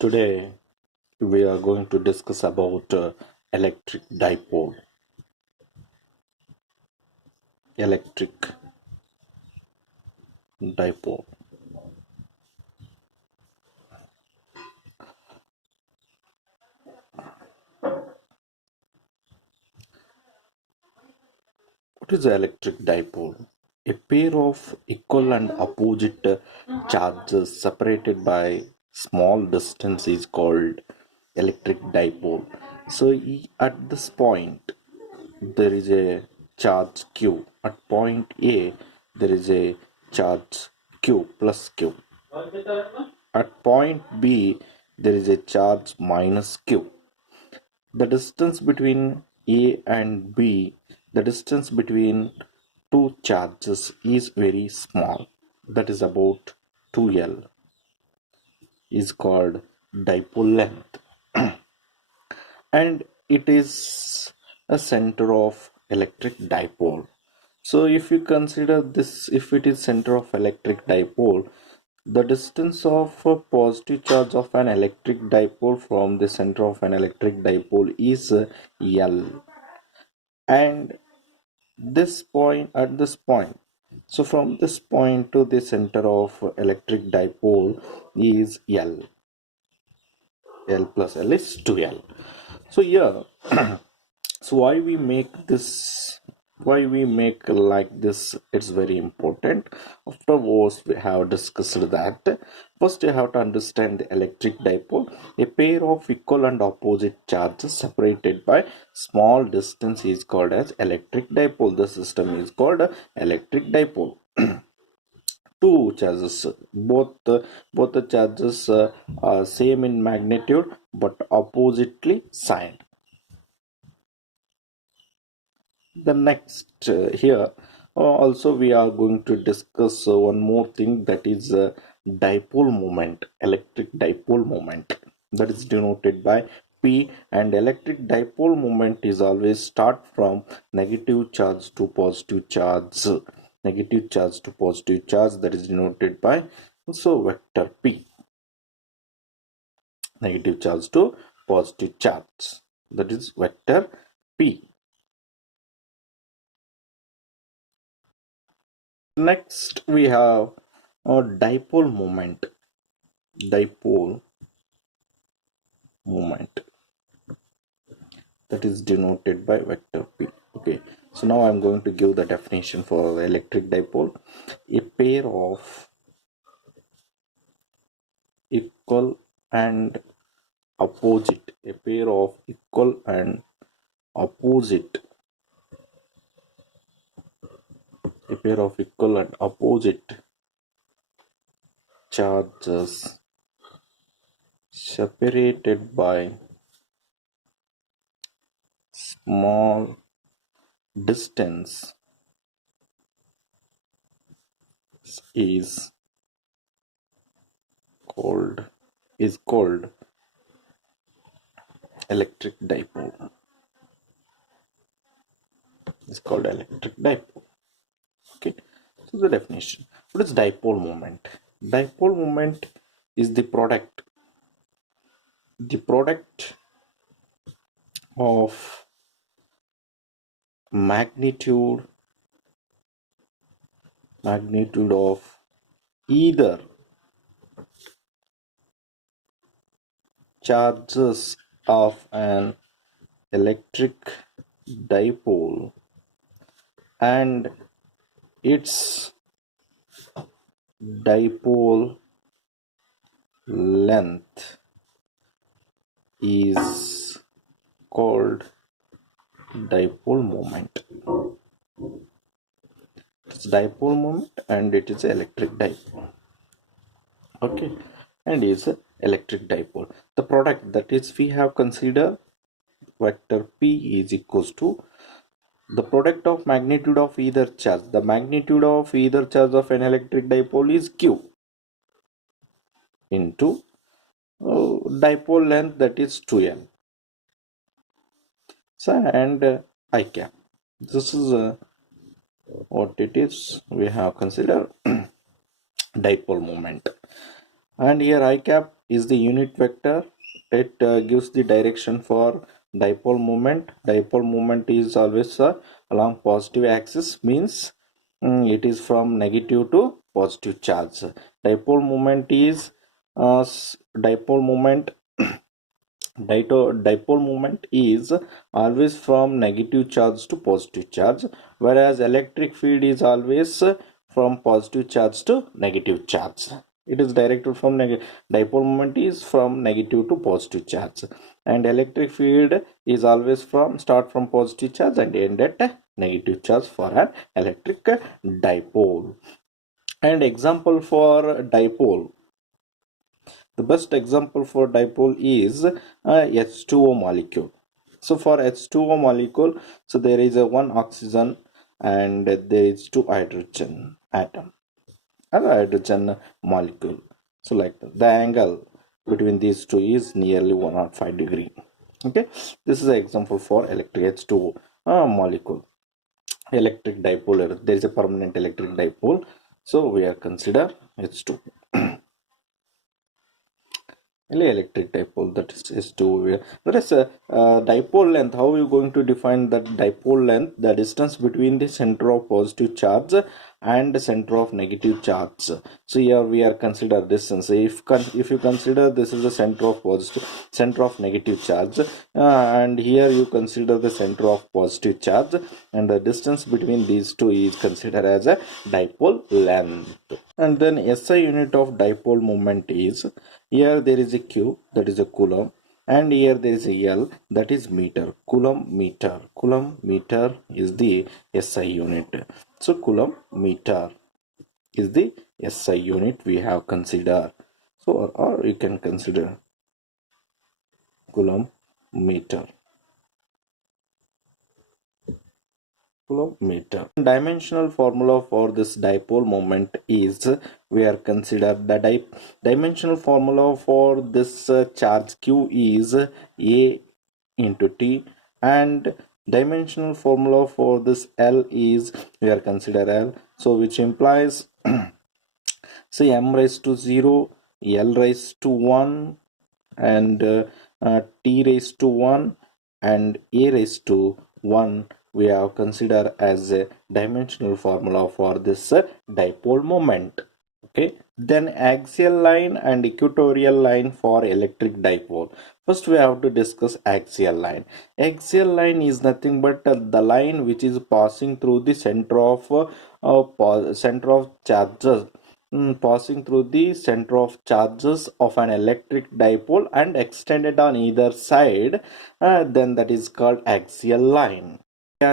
Today we are going to discuss about electric dipole. Electric dipole. What is the electric dipole? A pair of equal and opposite charges separated by small distance is called electric dipole. So at this point there is a charge Q. At point A there is a charge Q plus Q. At point B there is a charge minus Q. The distance between A and B, the distance between two charges is very small. That is about 2L, is called dipole length, and it is a center of electric dipole. So if you consider this, if it is center of electric dipole, the distance of a positive charge of an electric dipole from the center of an electric dipole is L, and this point, so from this point to the center of electric dipole is L plus L is 2L. So here so why we make like this, it's very important. Afterwards we have discussed that. First you have to understand the electric dipole. A pair of equal and opposite charges separated by small distance is called as electric dipole. The system is called electric dipole. Two charges, both the charges are same in magnitude but oppositely signed. The next here also we are going to discuss one more thing, that is dipole moment, electric dipole moment, that is denoted by P, and electric dipole moment is always start from negative charge to positive charge, negative charge to positive charge, that is denoted by also vector P, negative charge to positive charge, that is vector P. Next we have a dipole moment. Dipole moment, that is denoted by vector P. Okay, so now I'm going to give the definition for electric dipole. A pair of equal and opposite, a pair of equal and opposite, a pair of equal and opposite charges separated by small distance is called electric dipole. Is called electric dipole. Okay, so the definition. What is dipole moment? Dipole moment is the product of magnitude of either charges of an electric dipole and its dipole length is called dipole moment. It's dipole moment and it is electric dipole. Okay, and is electric dipole. The product, that is, we have considered vector P is equals to the product of magnitude of either charge. The magnitude of either charge of an electric dipole is Q into dipole length, that is 2L. So and I cap. This is what it is. We have considered dipole moment, and here I cap is the unit vector. It gives the direction for dipole moment. Dipole moment is always along positive axis, means it is from negative to positive charge. Dipole moment is dipole moment dipole moment is always from negative charge to positive charge, whereas electric field is always from positive charge to negative charge. It is directed from dipole moment is from negative to positive charge, and electric field is always from start from positive charge and end at negative charge for an electric dipole. And example for dipole, the best example for dipole is H2O molecule. So for H2O molecule, so there is a one oxygen and there is two hydrogen atom and hydrogen molecule. So like the angle between these two is nearly 105 degree. Okay, this is an example for electric H2O molecule. Electric dipole, there is a permanent electric dipole, so we are consider H2. Electric dipole, that is two. That is dipole length. How are you going to define that dipole length? The distance between the center of positive charge and the center of negative charge. So here we are consider distance. If you consider this is the center of positive, center of negative charge, and here you consider the center of positive charge, and the distance between these two is considered as a dipole length. And then SI unit of dipole moment is, here there is a Q, that is a coulomb, and here there is a L, that is meter. Coulomb meter. Coulomb meter is the SI unit. So coulomb meter is the SI unit we have considered. So or you can consider coulomb meter. Meter. Dimensional formula for this dipole moment is, we are consider the dimensional formula for this charge Q is A into T, and dimensional formula for this L is, we are consider L, so which implies say m raised to 0, L raised to 1, and T raised to 1 and A raised to 1 we have considered as a dimensional formula for this dipole moment. Okay, then axial line and equatorial line for electric dipole. First we have to discuss axial line. Axial line is nothing but the line which is passing through the center of charges, passing through the center of charges of an electric dipole and extended on either side, then that is called axial line.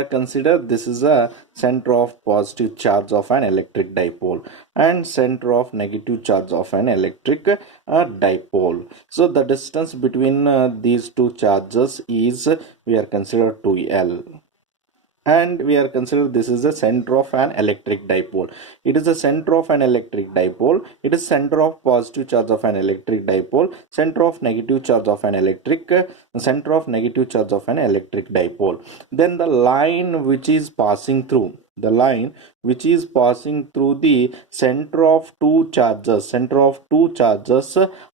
Consider this is a center of positive charge of an electric dipole and center of negative charge of an electric dipole. So the distance between these two charges is, we are considered 2L. And we are considered this is the center of an electric dipole. It is the center of an electric dipole. It is center of positive charge of an electric dipole, center of negative charge of an electric, center of negative charge of an electric dipole. Then the line which is passing through, the line which is passing through the center of two charges,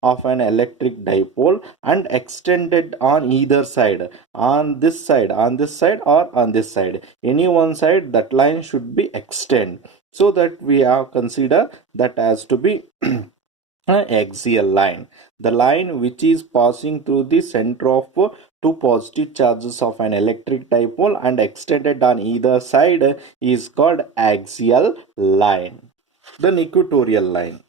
of an electric dipole and extended on either side, on this side or on this side, any one side, that line should be extend, so that we have consider that as to be axial line. The line which is passing through the center of two positive charges of an electric dipole and extended on either side is called axial line. Then equatorial line.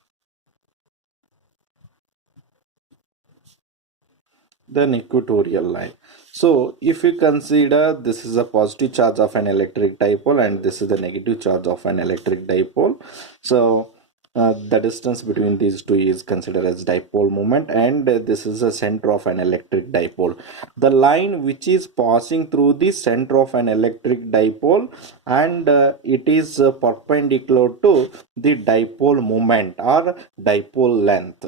Then equatorial line. So if you consider this is a positive charge of an electric dipole and this is the negative charge of an electric dipole, so the distance between these two is considered as dipole moment, and this is the center of an electric dipole. The line which is passing through the center of an electric dipole and it is perpendicular to the dipole moment or dipole length.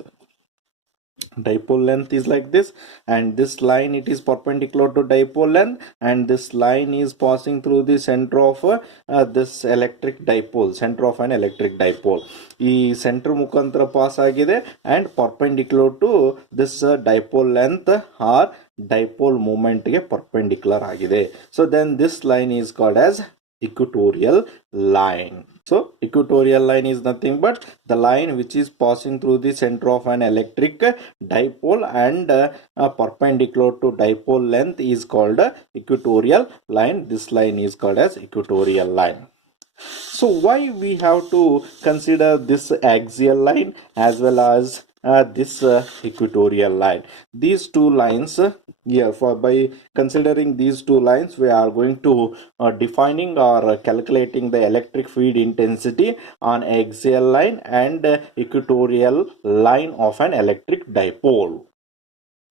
Dipole length is like this, and this line, it is perpendicular to dipole length, and this line is passing through the center of this electric dipole, center of an electric dipole. ಈ center ಮುಖಾಂತರ pass ಆಗಿದೆ and perpendicular to this dipole length or dipole moment ಗೆ perpendicular ಆಗಿದೆ. So then this line is called as equatorial line. So equatorial line is nothing but the line which is passing through the center of an electric dipole and perpendicular to dipole length is called equatorial line. This line is called as equatorial line. So why we have to consider this axial line as well as this equatorial line? These two lines here, for by considering these two lines, we are going to defining or calculating the electric field intensity on axial line and equatorial line of an electric dipole.